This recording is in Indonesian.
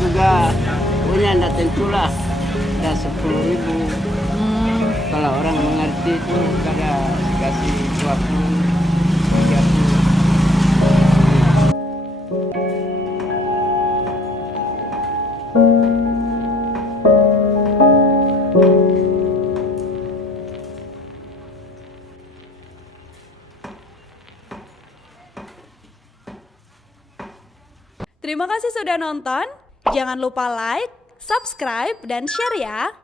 Juga punya tidak tentulah, ada 10.000. Kalau orang mengerti itu kadang kasih 20, 30. Terima kasih sudah nonton. Jangan lupa like, subscribe, dan share ya.